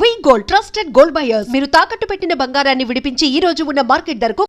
వి gold trusted gold buyers మీరు తాకట్టు పెట్టిన బంగారాన్ని విడిపించి ఈ రోజు ఉన్న మార్కెట్ ధరకు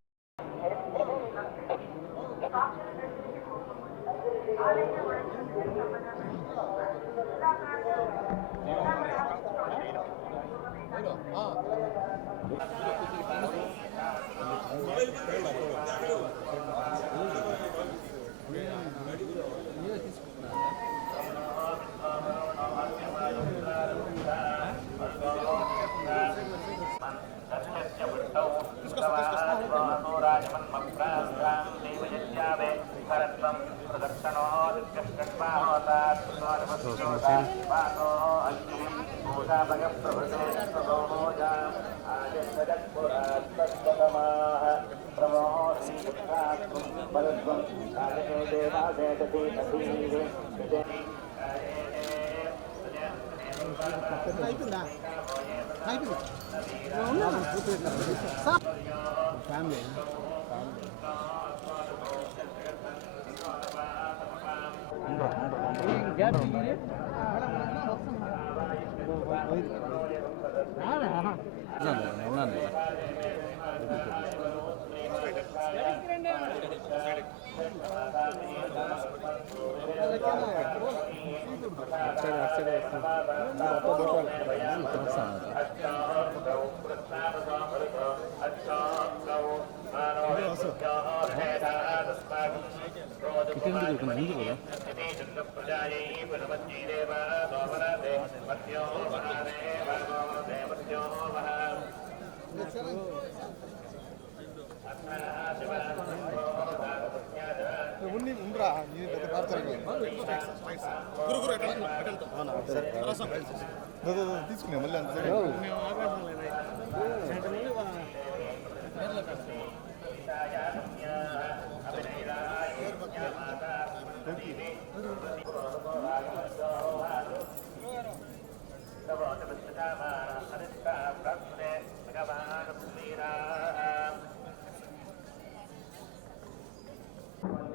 తీసుకున్నా మళ్ళీ అంత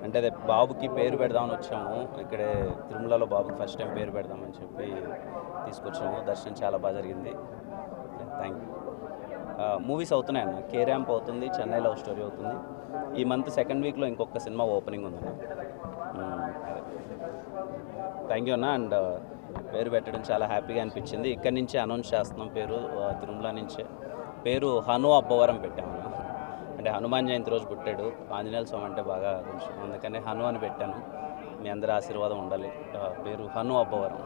అంటే అదే బాబుకి పేరు పెడదామని వచ్చాము. ఇక్కడే తిరుమలలో బాబుకి ఫస్ట్ టైం పేరు పెడదామని చెప్పి తీసుకొచ్చాము. దర్శనం చాలా బాగా జరిగింది. Thank you. మూవీస్ అవుతున్నాయి అన్న. కే ర్యాంప్ అవుతుంది, చెన్నై లవ్ స్టోరీ అవుతుంది. ఈ మంత్ సెకండ్ వీక్లో ఇంకొక సినిమా ఓపెనింగ్ ఉందన్న. థ్యాంక్ యూ అన్న. అండ్ పేరు పెట్టడం చాలా హ్యాపీగా అనిపించింది. ఇక్కడి నుంచే అనౌన్స్ చేస్తున్నాం పేరు, తిరుమల నుంచే. పేరు హను అబ్బవరం పెట్టాము. అంటే హనుమాన్ జయంతి రోజు పుట్టాడు. ఆంజనేయ స్వామి అంటే బాగా కొంచెం, అందుకనే హను అని పెట్టాను. మీ అందరి ఆశీర్వాదం ఉండాలి. పేరు హను అబ్బవరం.